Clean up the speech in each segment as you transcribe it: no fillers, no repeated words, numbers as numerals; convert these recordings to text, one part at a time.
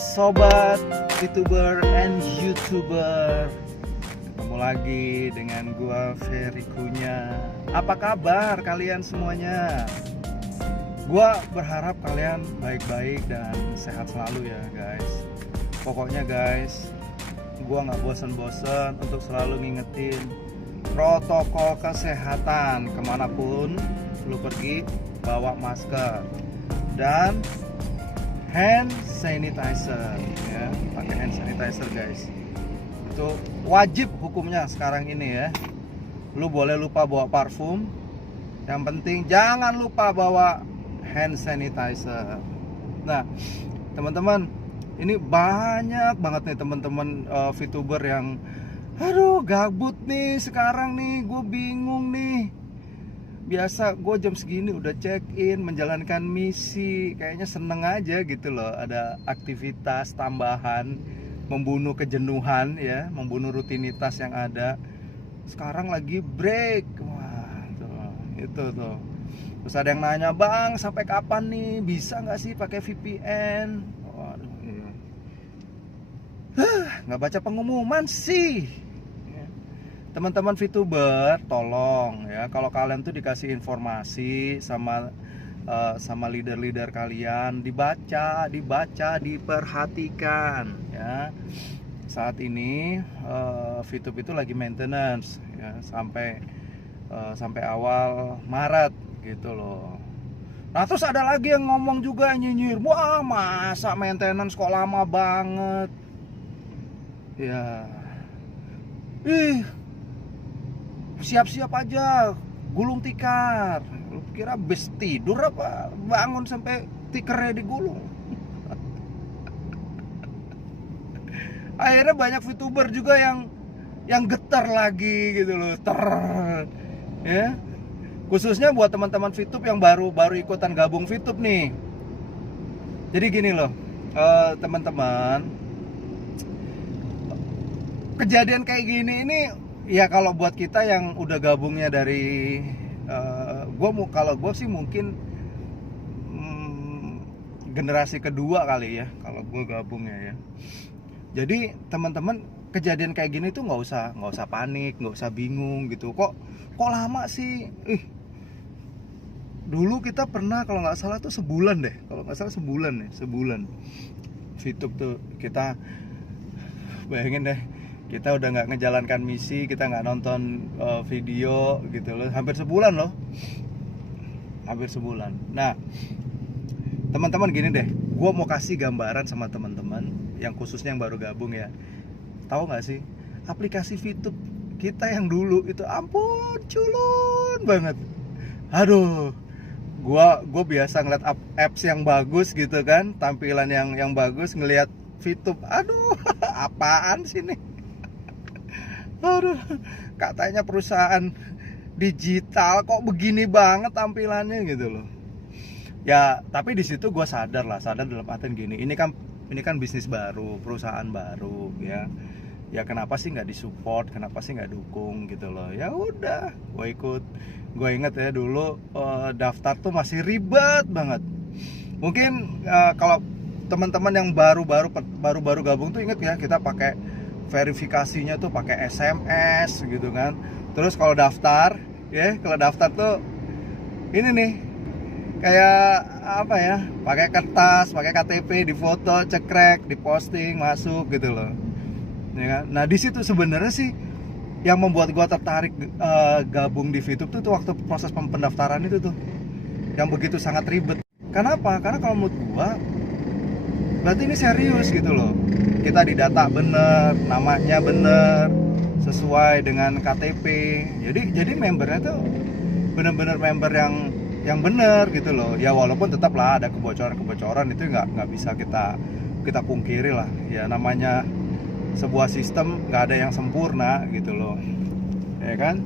Sobat VTuber and YouTuber, ketemu lagi dengan gua Ferry Kunya. Apa kabar kalian semuanya? Gua berharap kalian baik-baik dan sehat selalu ya guys. Pokoknya guys, gua nggak bosan-bosan untuk selalu ngingetin protokol kesehatan. Kemanapun lu pergi, bawa masker dan hand sanitizer ya, pakai hand sanitizer guys. Itu wajib hukumnya sekarang ini ya. Lu boleh lupa bawa parfum, yang penting jangan lupa bawa hand sanitizer. Nah teman-teman, ini banyak banget nih teman-teman VTuber yang aduh gabut nih sekarang nih, gue bingung nih. Biasa gue jam segini udah check in, menjalankan misi, kayaknya seneng aja gitu loh, ada aktivitas tambahan, membunuh kejenuhan ya, membunuh rutinitas yang ada. Sekarang lagi break, wah tuh, itu tuh. Terus ada yang nanya, bang sampai kapan nih, bisa nggak sih pakai VPN? Waduh, iya. Nggak baca pengumuman sih. Teman-teman VTuber, tolong ya, kalau kalian tuh dikasih informasi sama leader-leader kalian, dibaca, diperhatikan ya. Saat ini VTube itu lagi maintenance ya, sampai awal Maret gitu loh. Nah terus ada lagi yang ngomong juga, nyinyir, wah masa maintenance kok lama banget ya. Siap-siap aja, gulung tikar. Lu kira bes tidur apa? Bangun sampai tikernya digulung. Akhirnya banyak VTuber juga yang getar lagi gitu loh. Ya. Khususnya buat teman-teman VTube yang baru ikutan gabung VTube nih. Jadi gini loh, teman-teman. Kejadian kayak gini ini ya kalau buat kita yang udah gabungnya dari kalau gue sih mungkin generasi kedua kali ya kalau gue gabungnya ya. Jadi teman-teman, kejadian kayak gini tuh nggak usah panik, nggak usah bingung gitu. Kok lama sih? Dulu kita pernah kalau nggak salah tuh sebulan sebulan VTube tuh kita, bayangin deh, kita udah nggak ngejalankan misi, kita nggak nonton video gitu loh, hampir sebulan. Nah teman-teman gini deh, gue mau kasih gambaran sama teman-teman yang khususnya yang baru gabung ya. Tahu nggak sih, aplikasi VTube kita yang dulu itu ampun culun banget. Aduh, gue biasa ngeliat apps yang bagus gitu kan, tampilan yang bagus, ngeliat VTube, aduh apaan sih nih. Aduh, katanya perusahaan digital kok begini banget tampilannya gitu loh. Ya, tapi di situ gue sadar dalam artian gini, ini kan bisnis baru, perusahaan baru ya. Ya kenapa sih nggak disupport, kenapa sih nggak dukung gitu loh. Ya udah, gue ikut. Gue inget ya dulu daftar tuh masih ribet banget. Mungkin kalau teman-teman yang baru gabung tuh inget ya, kita pakai verifikasinya tuh pakai SMS gitu kan. Terus kalau daftar tuh ini nih kayak apa ya, pakai kertas, pakai KTP, difoto, cekrek, diposting, masuk gitu loh ya kan? Nah di situ sebenarnya sih yang membuat gua tertarik gabung di VTube tuh waktu proses pendaftaran itu tuh yang begitu sangat ribet. Kenapa? Karena kalau menurut gua berarti ini serius gitu loh. Kita didata bener, namanya bener, sesuai dengan KTP. Jadi membernya tuh bener-bener member yang bener gitu loh. Ya walaupun tetap lah ada kebocoran itu nggak bisa kita pungkiri lah. Ya namanya sebuah sistem nggak ada yang sempurna gitu loh, ya kan?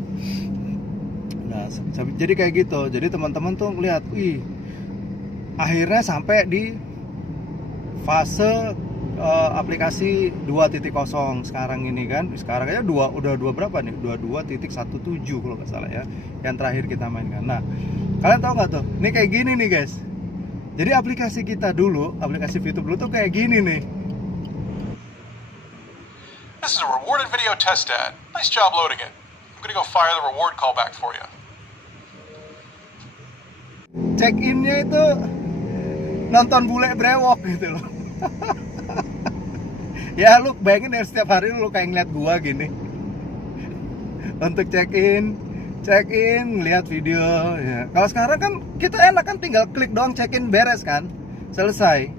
Nah jadi kayak gitu. Jadi teman-teman tuh lihat, akhirnya sampai di fase aplikasi 2.0 sekarang ini kan. Sekarang aja udah berapa nih? 22.17 kalau nggak salah ya, yang terakhir kita mainkan. Nah kalian tahu nggak tuh, ini kayak gini nih guys. Jadi aplikasi kita dulu, aplikasi VTube dulu tuh kayak gini nih. This is a rewarded video test ad. Nice job loading it. I'm gonna go fire the reward callback for you. Check-innya itu nonton bule brewok gitu loh. Ya lu bayangin ya, setiap hari lu kayak ngeliat gua gini untuk check-in, lihat video ya. Kalau sekarang kan kita enak kan, tinggal klik doang, check-in, beres kan, selesai.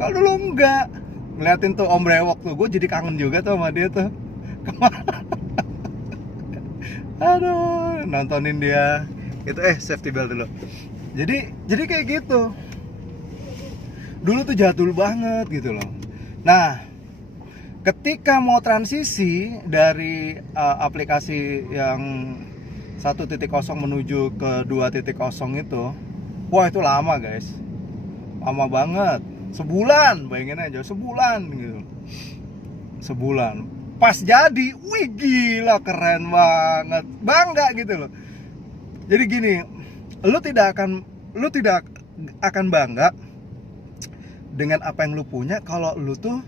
Kalau dulu enggak, ngeliatin tuh Om Brewok tuh, gue jadi kangen juga tuh sama dia tuh. Aduh, nontonin dia itu. Safety belt dulu. Jadi kayak gitu. Dulu tuh jadul banget gitu loh. Nah, ketika mau transisi dari aplikasi yang 1.0 menuju ke 2.0 itu, wah itu lama guys, lama banget, sebulan, bayangin aja, sebulan gitu, sebulan. Pas jadi, wih gila keren banget, bangga gitu loh. Jadi gini, lu tidak akan bangga dengan apa yang lu punya kalau lu tuh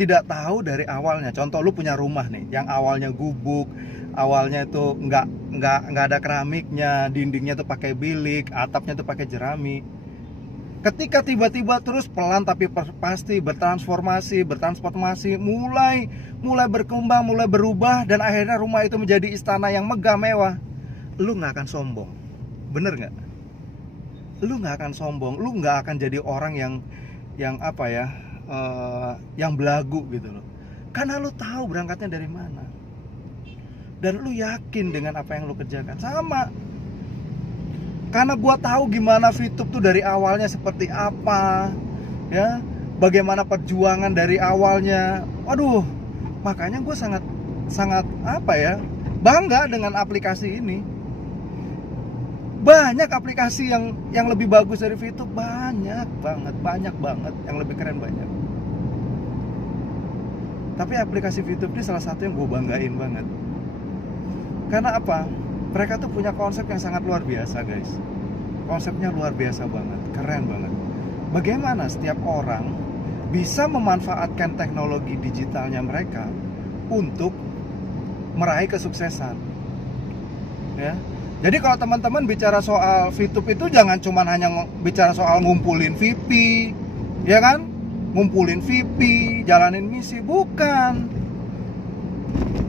tidak tahu dari awalnya. Contoh, lu punya rumah nih yang awalnya gubuk, awalnya itu nggak ada keramiknya, dindingnya tuh pakai bilik, atapnya tuh pakai jerami. Ketika tiba-tiba terus pelan tapi pasti bertransformasi, mulai berkembang, mulai berubah, dan akhirnya rumah itu menjadi istana yang megah mewah, lu nggak akan sombong, bener nggak? Lu nggak akan sombong, lu nggak akan jadi orang yang apa ya, yang belagu gitu loh, karena lu tahu berangkatnya dari mana, dan lu yakin dengan apa yang lu kerjakan. Sama, karena gua tahu gimana VTube tuh dari awalnya seperti apa ya, bagaimana perjuangan dari awalnya. Waduh, makanya gue sangat apa ya, bangga dengan aplikasi ini. Banyak aplikasi yang lebih bagus dari VTube, banyak banget yang lebih keren, banyak. Tapi aplikasi VTube ini salah satu yang gue banggain banget. Karena apa? Mereka tuh punya konsep yang sangat luar biasa guys. Konsepnya luar biasa banget, keren banget. Bagaimana setiap orang bisa memanfaatkan teknologi digitalnya mereka untuk meraih kesuksesan ya. Jadi kalau teman-teman bicara soal VTube itu jangan cuma hanya bicara soal ngumpulin VIP, ya kan? Ngumpulin VIP, jalanin misi, bukan.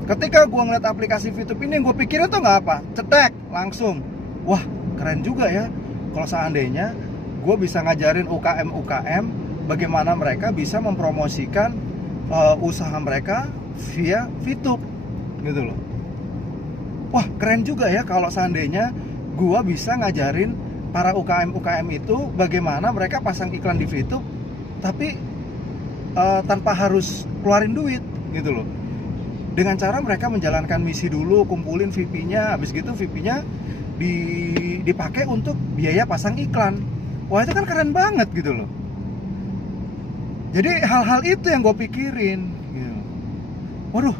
Ketika gue ngeliat aplikasi VTube ini, gue pikirin tuh nggak apa, cetek langsung, wah keren juga ya. Kalau seandainya gue bisa ngajarin UKM bagaimana mereka bisa mempromosikan usaha mereka via VTube, gitu loh. Wah keren juga ya kalau seandainya gue bisa ngajarin para UKM itu bagaimana mereka pasang iklan di VTube, tapi tanpa harus keluarin duit, gitu loh. Dengan cara mereka menjalankan misi dulu, kumpulin VIP-nya, habis gitu VIP-nya dipakai untuk biaya pasang iklan. Wah itu kan keren banget gitu loh. Jadi hal-hal itu yang gue pikirin gitu. Waduh,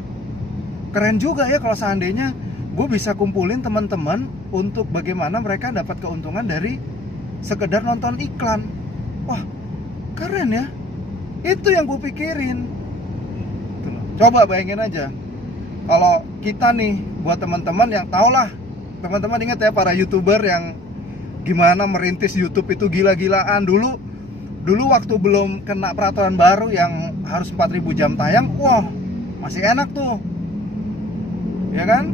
keren juga ya kalau seandainya gue bisa kumpulin teman-teman untuk bagaimana mereka dapat keuntungan dari sekedar nonton iklan. Wah keren ya, itu yang gue pikirin. Coba bayangin aja kalau kita nih, buat teman-teman yang tau lah, teman-teman ingat ya para YouTuber yang gimana merintis YouTube itu gila-gilaan. Dulu waktu belum kena peraturan baru yang harus 4.000 jam tayang, wah masih enak tuh, ya kan?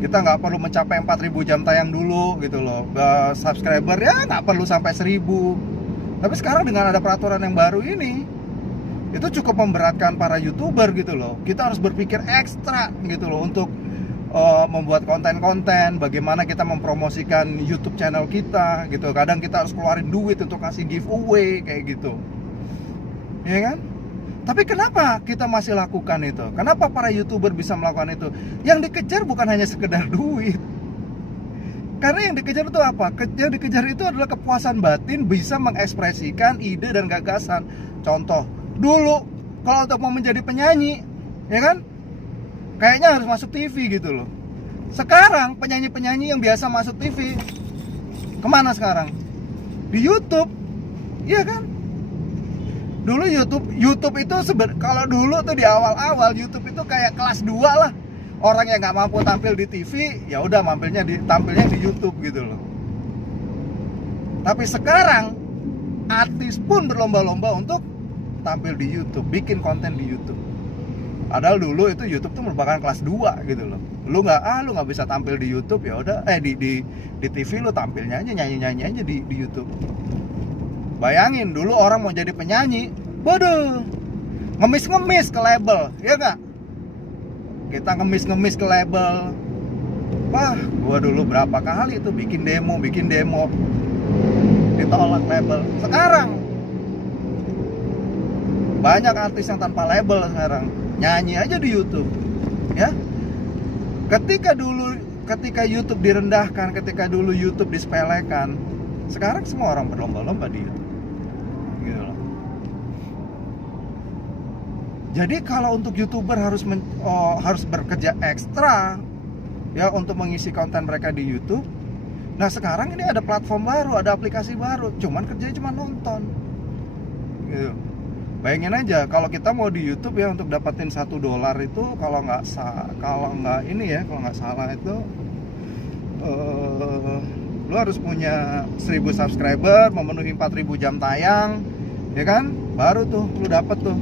Kita nggak perlu mencapai 4.000 jam tayang dulu gitu loh. Subscriber ya nggak perlu sampai 1.000. Tapi sekarang dengan ada peraturan yang baru ini, itu cukup memberatkan para YouTuber gitu loh. Kita harus berpikir ekstra gitu loh untuk membuat konten-konten, bagaimana kita mempromosikan YouTube channel kita gitu. Kadang kita harus keluarin duit untuk kasih giveaway kayak gitu, ya kan? Tapi kenapa kita masih lakukan itu? Kenapa para YouTuber bisa melakukan itu? Yang dikejar bukan hanya sekedar duit, karena yang dikejar itu apa? Yang dikejar itu adalah kepuasan batin, bisa mengekspresikan ide dan gagasan. Contoh, dulu kalau untuk mau menjadi penyanyi, ya kan, kayaknya harus masuk TV gitu loh. Sekarang penyanyi-penyanyi yang biasa masuk TV kemana sekarang? Di YouTube. Iya kan? Dulu YouTube itu kalau dulu tuh di awal-awal YouTube itu kayak kelas 2 lah. Orang yang nggak mampu tampil di TV, ya udah tampilnya di YouTube gitu loh. Tapi sekarang artis pun berlomba-lomba untuk tampil di YouTube, bikin konten di YouTube. Padahal dulu itu YouTube tuh merupakan kelas 2 gitu loh. Lu nggak bisa tampil di YouTube, ya udah di TV lu tampilnya aja, nyanyi aja di YouTube. Bayangin dulu orang mau jadi penyanyi, waduh, ngemis ke label, ya nggak? Kita ngemis ke label. Wah, gua dulu berapa kali itu bikin demo, ditolak label. Sekarang banyak artis yang tanpa label sekarang, nyanyi aja di YouTube, ya. Ketika YouTube direndahkan, ketika dulu YouTube disepelekan, sekarang semua orang berlomba-lomba di YouTube. Gitu loh. Jadi kalau untuk YouTuber harus bekerja ekstra ya untuk mengisi konten mereka di YouTube. Nah, sekarang ini ada platform baru, ada aplikasi baru, kerjanya cuma nonton. Gitu. Bayangin aja kalau kita mau di YouTube ya untuk dapetin $1 itu kalau nggak salah itu lu harus punya 1000 subscriber, memenuhi 4000 jam tayang, ya kan? Baru tuh lu dapet tuh.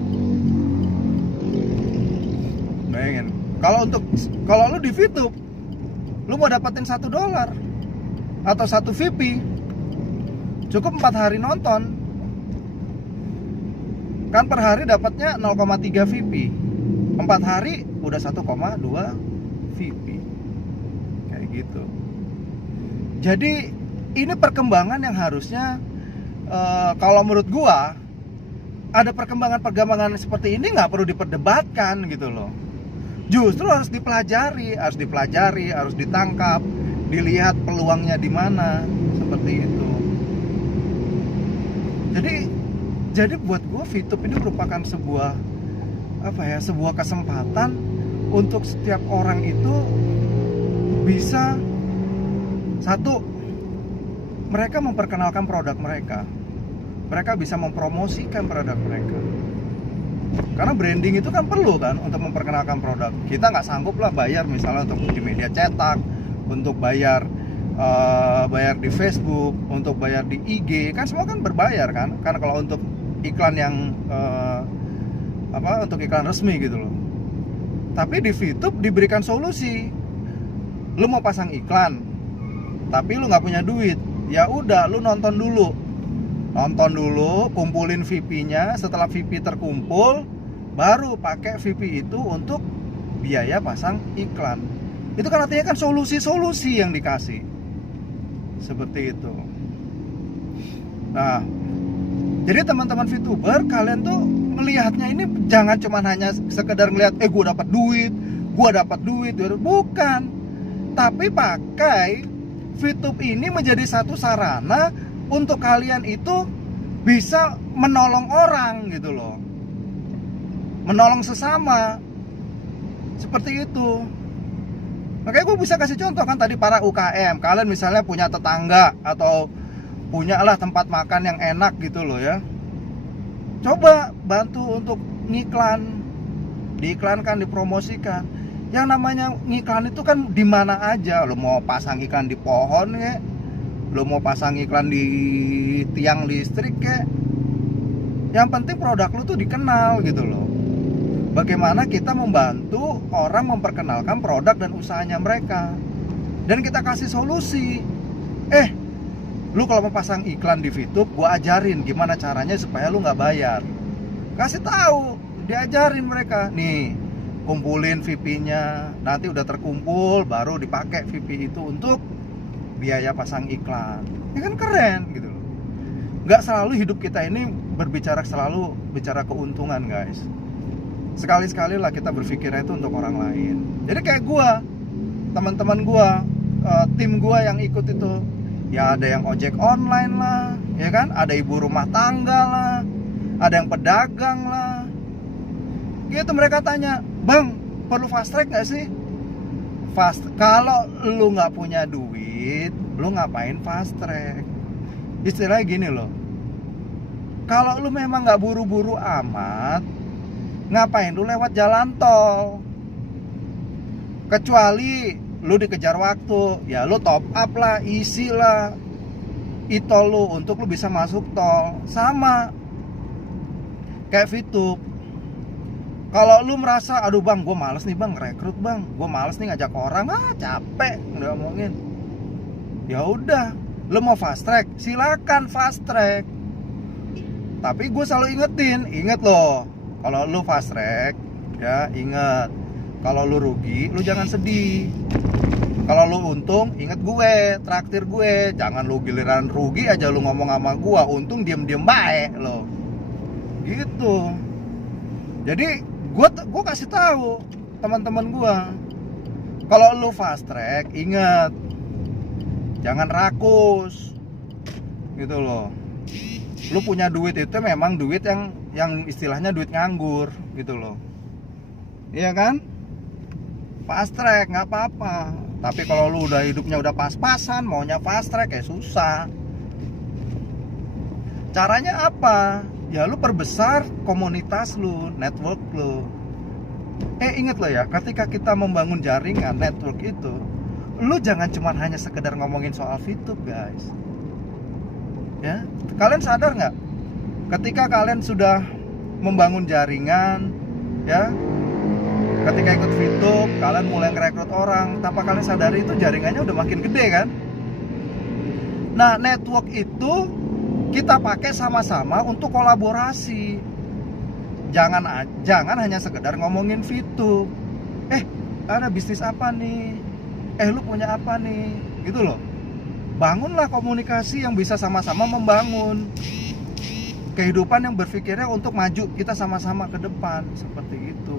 Bayangin. Kalau lu di YouTube, lu mau dapetin $1 atau 1 VP, cukup 4 hari nonton. Kan per hari dapatnya 0,3 VP. 4 hari udah 1,2 VP. Kayak gitu. Jadi ini perkembangan yang harusnya kalau menurut gua ada perkembangan seperti ini nggak perlu diperdebatkan gitu loh. Justru harus dipelajari, harus ditangkap, dilihat peluangnya di mana, seperti itu. Jadi buat gua VTube ini merupakan sebuah kesempatan untuk setiap orang itu bisa satu, mereka memperkenalkan produk mereka. Mereka bisa mempromosikan produk mereka. Karena branding itu kan perlu kan untuk memperkenalkan produk. Kita nggak sanggup lah bayar misalnya untuk di media cetak, untuk bayar di Facebook, untuk bayar di IG, kan semua kan berbayar kan. Karena kalau untuk iklan yang untuk iklan resmi gitu loh. Tapi di VTube diberikan solusi. Lu mau pasang iklan, tapi lu nggak punya duit, ya udah lu nonton dulu, kumpulin VP-nya. Setelah VP terkumpul, baru pakai VP itu untuk biaya pasang iklan. Itu kan artinya kan solusi-solusi yang dikasih, seperti itu. Nah, jadi teman-teman VTuber, kalian tuh melihatnya ini jangan cuma hanya sekedar ngelihat gue dapat duit, bukan. Tapi pakai VTube ini menjadi satu sarana untuk kalian itu bisa menolong orang gitu loh, menolong sesama, seperti itu. Makanya gue bisa kasih contoh kan tadi para UKM, kalian misalnya punya tetangga atau punyalah tempat makan yang enak gitu loh ya, coba bantu untuk ngiklan, diiklankan, dipromosikan. Yang namanya ngiklan itu kan di mana aja. Lo mau pasang iklan di pohon ya, lo mau pasang iklan di tiang listrik ya, yang penting produk lo tuh dikenal gitu loh. Bagaimana kita membantu orang memperkenalkan produk dan usahanya mereka, dan kita kasih solusi. Lu kalau mau pasang iklan di VTube, gua ajarin gimana caranya supaya lu nggak bayar. Kasih tahu, diajarin mereka. Nih, kumpulin VP-nya, nanti udah terkumpul baru dipakai VP itu untuk biaya pasang iklan. Ini kan keren gitu loh. Nggak selalu hidup kita ini selalu bicara keuntungan, guys. Sekali-sekali lah kita berpikirnya itu untuk orang lain. Jadi kayak gua, teman-teman gua, tim gua yang ikut itu, ya ada yang ojek online lah, ya kan? Ada ibu rumah tangga lah, ada yang pedagang lah. Gitu mereka tanya, "Bang, perlu fast track nggak sih?" Kalau lu nggak punya duit, lu ngapain fast track? Istilahnya gini loh, Kalau lu memang nggak buru-buru amat, ngapain lu lewat jalan tol? Kecuali lu dikejar waktu, ya lu top up lah, isi lah e-tol lu untuk lu bisa masuk tol. Sama kayak VTube. Kalau lu merasa, aduh bang, gue males nih bang rekrut bang, gue males nih ngajak orang, capek udah ngomongin. Ya udah, lu mau fast track, silakan fast track. Tapi gue selalu inget loh, kalau lu fast track, ya inget, kalau lu rugi, lu jangan sedih. Kalau lu untung, inget gue, traktir gue. Jangan lu giliran rugi aja lu ngomong sama gue, untung diem-diem baik lo. Gitu. Jadi gue kasih tahu teman-teman gue, kalau lu fast track, inget, jangan rakus. Gitu loh. Lu punya duit itu memang duit yang istilahnya duit nganggur, gitu loh. Iya kan? Fast track nggak apa-apa. Tapi kalau lu udah hidupnya udah pas-pasan, maunya fast track ya susah. Caranya apa? Ya lu perbesar komunitas lu, network lu. Inget lo ya, ketika kita membangun jaringan network itu, lu jangan cuma hanya sekedar ngomongin soal VTube guys. Ya, kalian sadar nggak? Ketika kalian sudah membangun jaringan, ya, ketika ikut VTube, kalian mulai ngerekrut orang, tanpa kalian sadari itu jaringannya udah makin gede kan? Nah, network itu kita pakai sama-sama untuk kolaborasi. Jangan hanya sekedar ngomongin VTube. Ada bisnis apa nih? Lu punya apa nih? Gitu loh. Bangunlah komunikasi yang bisa sama-sama membangun kehidupan yang berpikirnya untuk maju kita sama-sama ke depan, seperti itu.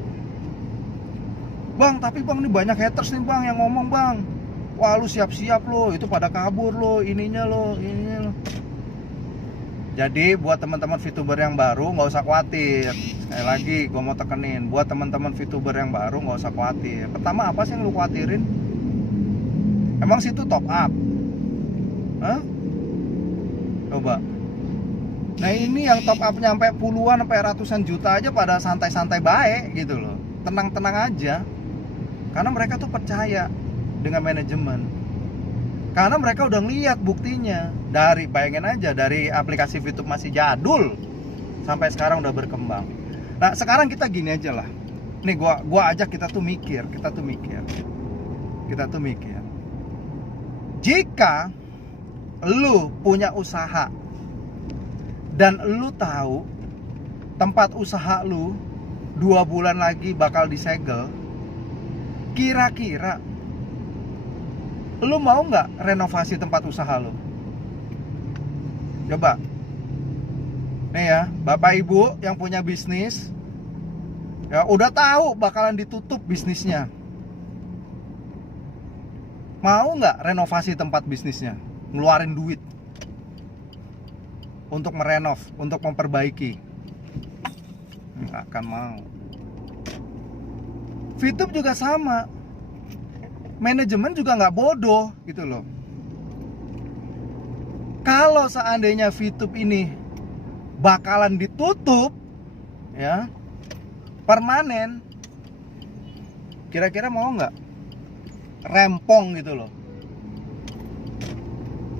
Bang, tapi bang, ini banyak haters nih bang yang ngomong bang. Wah, lu siap-siap lo, itu pada kabur lo, ininya lo. Jadi buat teman-teman VTuber yang baru nggak usah khawatir. Sekali lagi gue mau tekenin, buat teman-teman VTuber yang baru nggak usah khawatir. Pertama, apa sih yang lu khawatirin? Emang situ top up? Hah? Coba. Nah ini yang top up nyampe puluhan sampai ratusan juta aja pada santai-santai baik gitu loh. Tenang-tenang aja. Karena mereka tuh percaya dengan manajemen. Karena mereka udah ngeliat buktinya. Bayangin aja, dari aplikasi VTube masih jadul sampai sekarang udah berkembang. Nah sekarang kita gini aja lah. Nih gua ajak kita tuh mikir. Jika lu punya usaha dan lu tahu tempat usaha lu 2 bulan lagi bakal disegel, kira-kira lu mau nggak renovasi tempat usaha lu? Coba. Nih ya, bapak ibu yang punya bisnis, ya udah tahu bakalan ditutup bisnisnya. Mau nggak renovasi tempat bisnisnya? Ngeluarin duit untuk merenov, untuk memperbaiki? Nggak akan mau. VTube juga sama. Manajemen juga nggak bodoh gitu loh. Kalau seandainya VTube ini bakalan ditutup, ya, permanen, kira-kira mau nggak rempong gitu loh,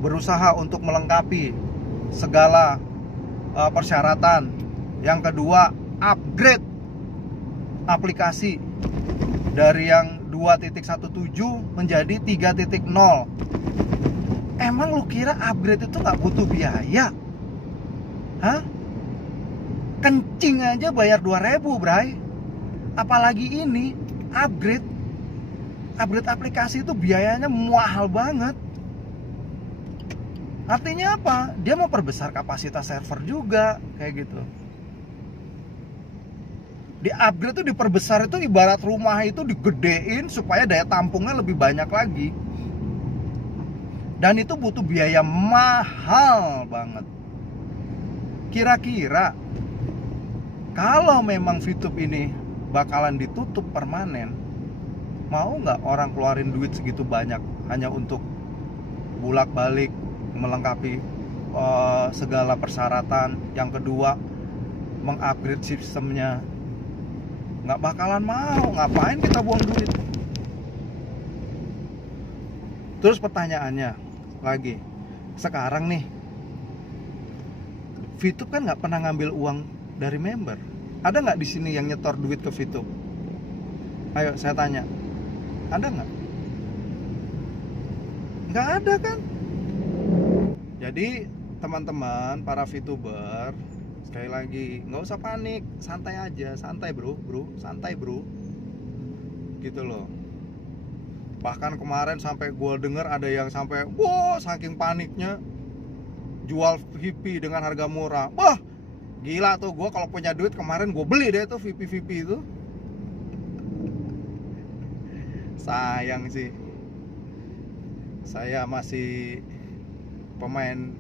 berusaha untuk melengkapi segala persyaratan. Yang kedua, upgrade aplikasi dari yang 2.17 menjadi 3.0. Emang lu kira upgrade itu nggak butuh biaya? Hah? Kencing aja bayar 2.000 bray. Apalagi ini upgrade aplikasi itu biayanya mahal banget. Artinya apa? Dia mau perbesar kapasitas server juga, kayak gitu. Di upgrade itu diperbesar, itu ibarat rumah itu digedein supaya daya tampungnya lebih banyak lagi. Dan itu butuh biaya mahal banget. Kira-kira kalau memang VTube ini bakalan ditutup permanen, mau nggak orang keluarin duit segitu banyak hanya untuk bolak-balik melengkapi segala persyaratan. Yang kedua, mengupgrade sistemnya. Nggak bakalan mau, ngapain kita buang duit. Terus pertanyaannya lagi, sekarang nih VTube kan nggak pernah ngambil uang dari member. Ada nggak di sini yang nyetor duit ke VTube? Ayo saya tanya, ada nggak? Nggak ada kan? Jadi teman-teman para VTuber, sekali lagi nggak usah panik, santai aja, santai bro, santai bro, gitu loh. Bahkan kemarin sampai gue denger ada yang sampai, wah saking paniknya jual VIP dengan harga murah. Wah gila tuh, gue kalau punya duit kemarin gue beli deh tuh VIP itu. Sayang sih, saya masih pemain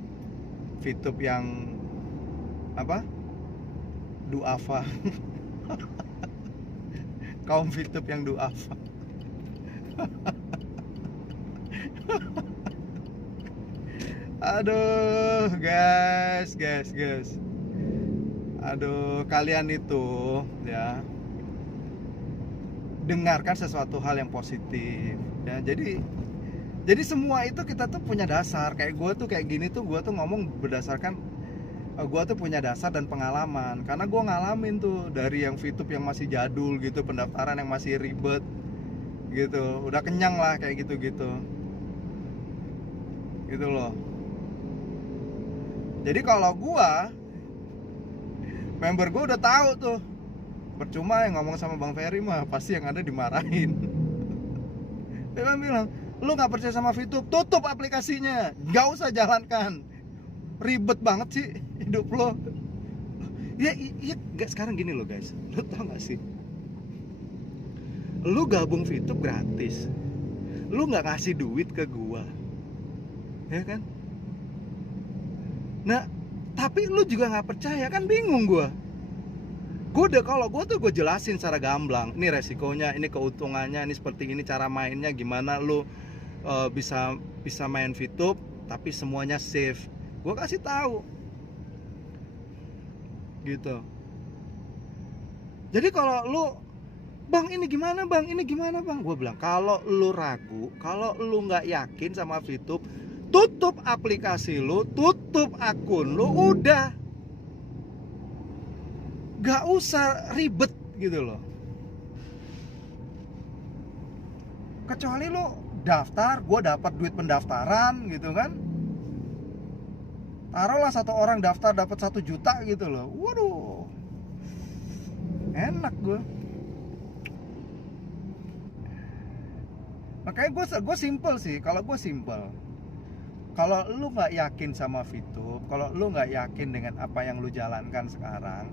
VTube yang apa? Duafa. Kaum VTube yang duafa. Aduh, guys. Aduh, kalian itu ya dengarkan sesuatu hal yang positif ya. Jadi semua itu kita tuh punya dasar. Kayak gue tuh kayak gini tuh, gue tuh ngomong berdasarkan gue tuh punya dasar dan pengalaman. Karena gue ngalamin tuh dari yang VTube yang masih jadul gitu, pendaftaran yang masih ribet gitu, udah kenyang lah kayak gitu loh. Jadi kalau gua member gua udah tahu tuh, percuma yang ngomong sama Bang Ferry mah pasti yang ada dimarahin. Dia kan bilang, lu nggak percaya sama VTube, tutup aplikasinya, nggak usah jalankan, ribet banget sih hidup lo. Ya nggak, sekarang gini loh guys, lo tau nggak sih, lu gabung VTube gratis, lu nggak ngasih duit ke gua, ya kan? Nah, tapi lu juga nggak percaya kan, bingung gua. Gue gue jelasin secara gamblang, ini resikonya, ini keuntungannya, ini seperti ini cara mainnya, gimana lu bisa main VTube, tapi semuanya safe. Gue kasih tahu, gitu. Jadi kalau lu, Bang ini gimana bang, gue bilang, kalau lu ragu, kalau lu nggak yakin sama VTube, tutup aplikasi lu, tutup akun lu, udah, nggak usah ribet gitu loh. Kecuali lu daftar, gue dapat duit pendaftaran gitu kan, taruhlah satu orang daftar dapat 1 juta gitu loh, waduh, enak gue. Makanya gue simple sih, kalau gue simple. Kalau lu nggak yakin sama VTube, kalau lu nggak yakin dengan apa yang lu jalankan sekarang,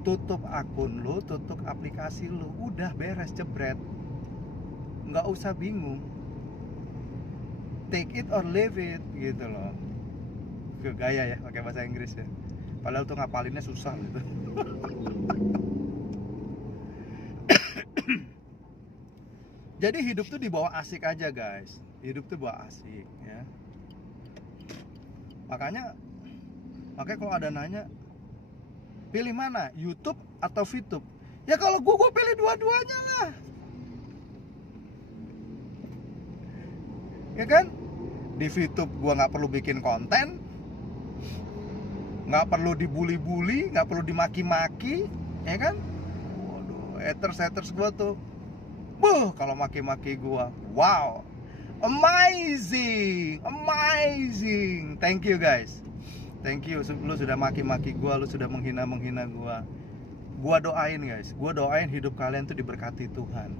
tutup akun lu, tutup aplikasi lu, udah beres, jebret. Nggak usah bingung. Take it or leave it, gitu loh. Ke gaya ya, pakai bahasa Inggris ya. Padahal tuh ngapalinnya susah gitu. Jadi hidup tuh dibawa asik aja guys. Hidup tuh bawa asik ya. Makanya kalau ada nanya, pilih mana, YouTube atau VTube? Ya kalau gue pilih dua-duanya lah. Ya kan? Di VTube gue nggak perlu bikin konten, nggak perlu dibully-bully, nggak perlu dimaki-maki, ya kan? Waduh, haters gue tuh, kalau maki-maki gua, wow, amazing, thank you guys, thank you, lu sudah maki-maki gua, lu sudah menghina gua. Gua doain guys, gua doain hidup kalian tuh diberkati Tuhan.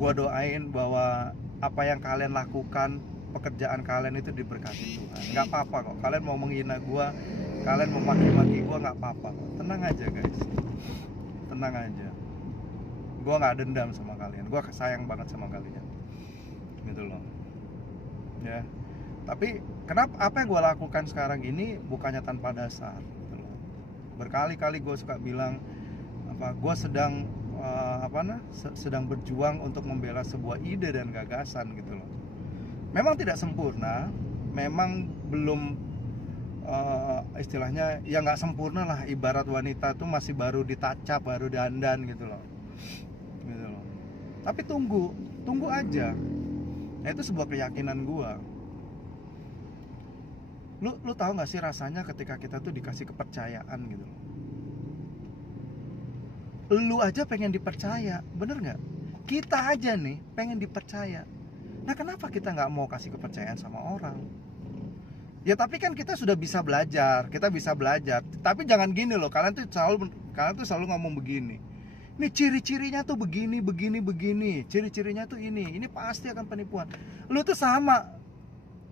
Gua doain bahwa apa yang kalian lakukan, pekerjaan kalian itu diberkati Tuhan. Nggak apa-apa kok, kalian mau menghina gua, kalian mau maki-maki gua, nggak apa-apa kok. Tenang aja guys, tenang aja. Gue nggak dendam sama kalian, gue sayang banget sama kalian, gitu loh ya. Tapi kenapa, apa yang gue lakukan sekarang ini bukannya tanpa dasar, gitu loh. Berkali-kali gue suka bilang gue sedang sedang berjuang untuk membela sebuah ide dan gagasan, gitu loh. Memang tidak sempurna, memang belum istilahnya ya nggak sempurna lah, ibarat wanita tuh masih baru ditacap, baru dandan gitu loh. Tapi tunggu aja. Nah, itu sebuah keyakinan gua. Lu tahu nggak sih rasanya ketika kita tuh dikasih kepercayaan gitu loh. Lu aja pengen dipercaya, bener nggak? Kita aja nih pengen dipercaya. Nah, kenapa kita nggak mau kasih kepercayaan sama orang? Ya tapi kan kita sudah bisa belajar, Tapi jangan gini loh, kalian tuh selalu ngomong begini. Ini ciri-cirinya tuh begini. Ciri-cirinya tuh ini pasti akan penipuan. Lu tuh sama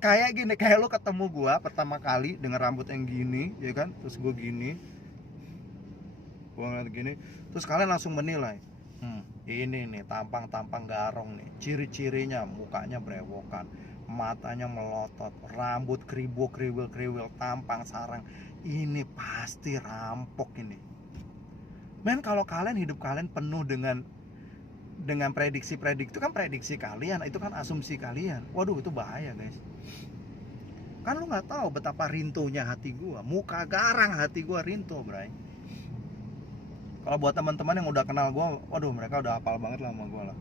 kayak gini, kayak lu ketemu gua pertama kali dengan rambut yang gini, ya kan? Terus gua ngeliat gini, terus kalian langsung menilai. Ini nih tampang garong nih, ciri-cirinya mukanya brewokan, matanya melotot, rambut kriwil, tampang sarang, ini pasti rampok ini. Men, kalau hidup kalian penuh dengan prediksi itu kan prediksi kalian, itu kan asumsi kalian. Waduh, itu bahaya guys. Kan lu nggak tahu betapa rintonya hati gua, muka garang hati gua rinto, bray. Kalau buat teman-teman yang udah kenal gua, waduh, mereka udah hafal banget lah sama gua lah.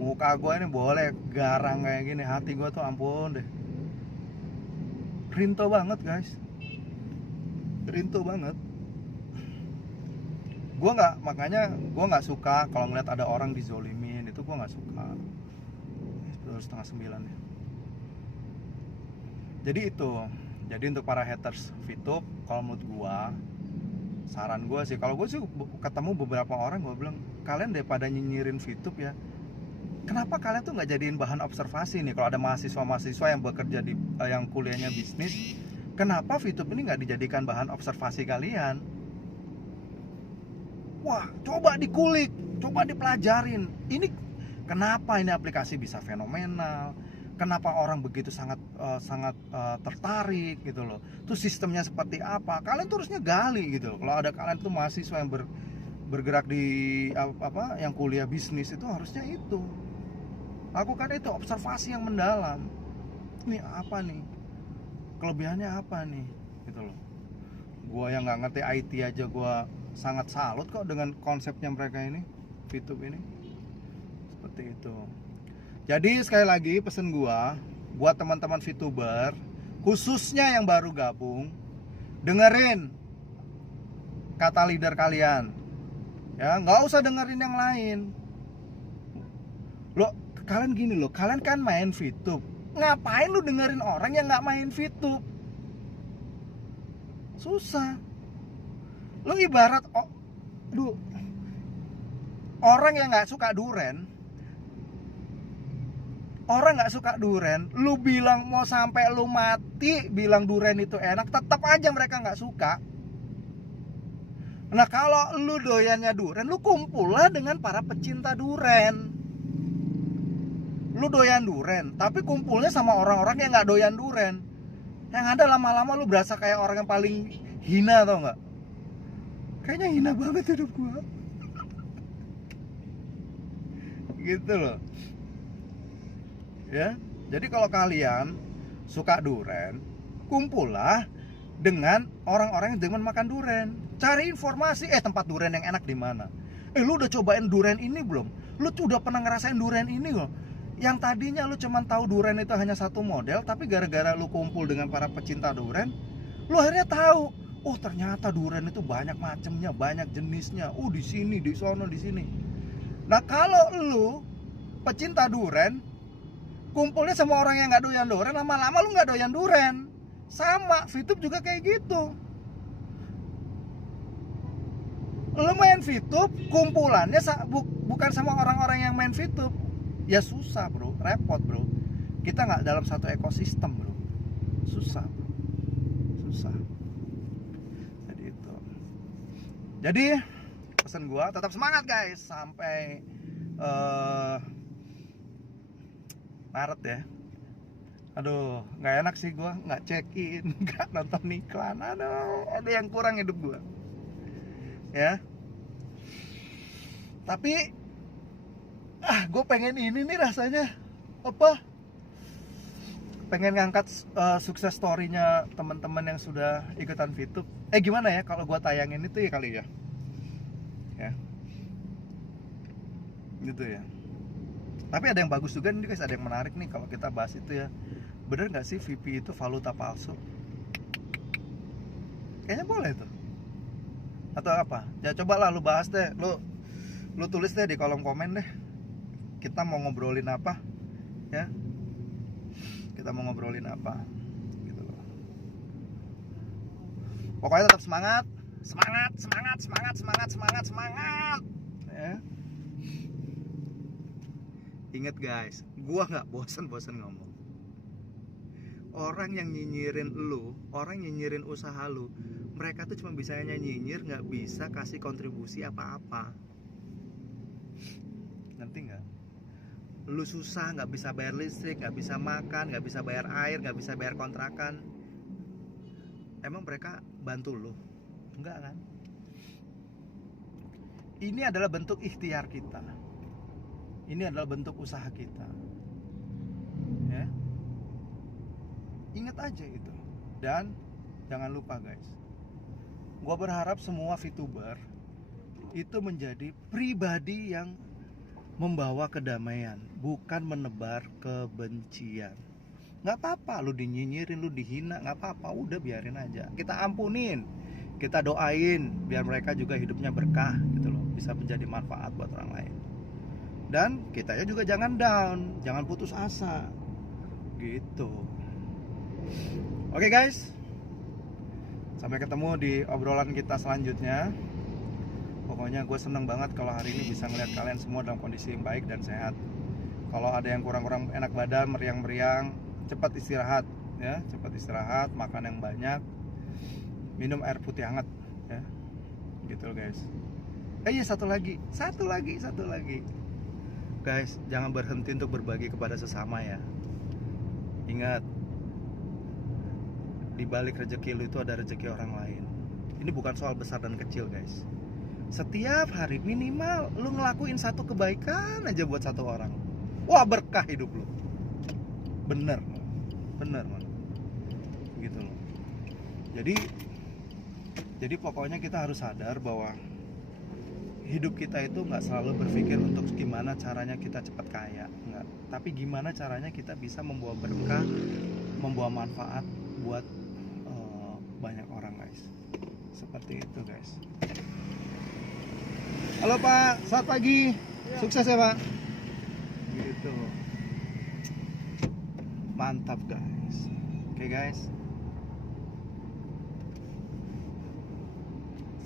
Muka gue ini boleh garang kayak gini, hati gue tuh ampun deh, rinto banget guys, rinto banget. Makanya gue nggak suka kalau ngeliat ada orang dizolimin, itu gue nggak suka. 8:30 ya. Jadi untuk para haters VTube, kalau menurut gue, saran gue sih, kalau gue sih ketemu beberapa orang, gue bilang, kalian daripada nyinyirin VTube ya, kenapa kalian tuh nggak jadiin bahan observasi nih? Kalau ada mahasiswa yang bekerja yang kuliahnya bisnis, kenapa VTube ini nggak dijadikan bahan observasi kalian? Wah, coba dikulik, coba dipelajarin. Ini kenapa ini aplikasi bisa fenomenal? Kenapa orang begitu sangat tertarik gitu loh? Tuh sistemnya seperti apa? Kalian tuh harusnya gali gitu loh. Kalau ada kalian tuh mahasiswa yang bergerak di yang kuliah bisnis, itu harusnya itu. Lakukan itu, observasi yang mendalam. Ini apa nih? Kelebihannya apa nih? Gitu loh. Gua yang nggak ngerti IT aja gua sangat salut kok dengan konsepnya mereka ini, VTube ini. Seperti itu. Jadi sekali lagi pesan gua buat teman-teman VTuber, khususnya yang baru gabung, dengerin kata leader kalian. Ya, nggak usah dengerin yang lain. Kalian gini loh, kalian kan main VTube. Ngapain lu dengerin orang yang nggak main VTube? Susah. Lu ibarat orang yang nggak suka duren, lu bilang mau sampai lu mati bilang duren itu enak, tetap aja mereka nggak suka. Nah, kalau lu doyannya duren, lu kumpul lah dengan para pecinta duren. Lu doyan duren, tapi kumpulnya sama orang-orang yang nggak doyan duren. Yang ada lama-lama lu berasa kayak orang yang paling hina, tau nggak? Kayaknya hina banget hidup gua. Gitu loh. Ya, jadi kalau kalian suka duren, kumpullah dengan orang-orang yang demen makan duren. Cari informasi, tempat duren yang enak di mana. Lu udah cobain duren ini belum? Lu udah pernah ngerasain duren ini loh? Yang tadinya lu cuman tahu duren itu hanya satu model, tapi gara-gara lu kumpul dengan para pecinta duren, lu akhirnya tahu, oh ternyata duren itu banyak macamnya, banyak jenisnya. Di sini, di sono, di sini. Nah, kalau lu pecinta duren, kumpulnya sama orang yang nggak doyan duren, lama-lama lu nggak doyan duren. Sama, VTube juga kayak gitu. Lu main VTube, kumpulannya bukan sama orang-orang yang main VTube. Ya susah bro, repot bro. Kita nggak dalam satu ekosistem bro. Susah bro, susah. Jadi itu. Jadi pesan gua tetap semangat guys sampai Maret ya. Aduh, nggak enak sih gua nggak check-in, nggak nonton iklan. Aduh, ada yang kurang hidup gua. Ya. Tapi gue pengen ini nih rasanya apa? pengen ngangkat sukses story-nya teman-teman yang sudah ikutan VTube. Gimana ya kalau gua tayangin itu ya kali ya? Ya. Gitu ya. Tapi ada yang bagus juga nih guys, ada yang menarik nih kalau kita bahas itu ya. Bener nggak sih VP itu valuta palsu? Kayaknya boleh tuh. Atau apa? Ya coba lah lu bahas deh, lu tulis deh di kolom komen deh. Kita mau ngobrolin apa? Ya. Kita mau ngobrolin apa? Gitu loh. Pokoknya tetap semangat. Semangat. Ya. Ingat guys, gua nggak bosan-bosan ngomong. Orang yang nyinyirin lu, orang yang nyinyirin usaha lu, mereka tuh cuma bisa nyinyir, nggak bisa kasih kontribusi apa-apa. Ngerti nggak? Lu susah, nggak bisa bayar listrik, nggak bisa makan, nggak bisa bayar air, nggak bisa bayar kontrakan. Emang mereka bantu lu? Enggak kan? Ini adalah bentuk ikhtiar kita. Ini adalah bentuk usaha kita. Ya. Ingat aja itu. Dan jangan lupa guys, gua berharap semua VTuber itu menjadi pribadi yang membawa kedamaian, bukan menebar kebencian. Nggak apa-apa lu dinyinyirin, lu dihina, nggak apa-apa, udah biarin aja. Kita ampunin, kita doain biar mereka juga hidupnya berkah gitu loh, bisa menjadi manfaat buat orang lain. Dan kitanya juga jangan down, jangan putus asa gitu. Oke guys, sampai ketemu di obrolan kita selanjutnya. Pokoknya gue seneng banget kalau hari ini bisa ngeliat kalian semua dalam kondisi yang baik dan sehat. Kalau ada yang kurang-kurang enak badan, meriang-meriang, cepat istirahat ya, cepat istirahat, makan yang banyak, minum air putih hangat ya. Gitu loh guys. Iya, satu lagi. Guys, jangan berhenti untuk berbagi kepada sesama ya. Ingat, di balik rezeki lu itu ada rezeki orang lain. Ini bukan soal besar dan kecil guys. Setiap hari minimal lu ngelakuin satu kebaikan aja buat satu orang. Wah, berkah hidup lu. Bener man. Gitu loh. Jadi pokoknya kita harus sadar bahwa hidup kita itu nggak selalu berpikir untuk gimana caranya kita cepat kaya, nggak. Tapi gimana caranya kita bisa membawa berkah, membawa manfaat buat banyak orang guys. Seperti itu guys. Halo Pak, selamat pagi. Sukses ya Pak. Gitu. Mantap guys. Oke guys.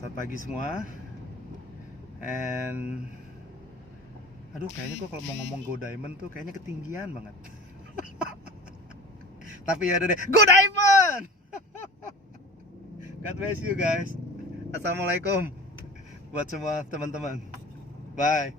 Selamat pagi semua. And aduh, kayaknya gua kalau mau ngomong Go Diamond tuh kayaknya ketinggian banget. Tapi ya udah deh, Go Diamond. God bless you guys. Assalamualaikum buat semua teman-teman. Bye.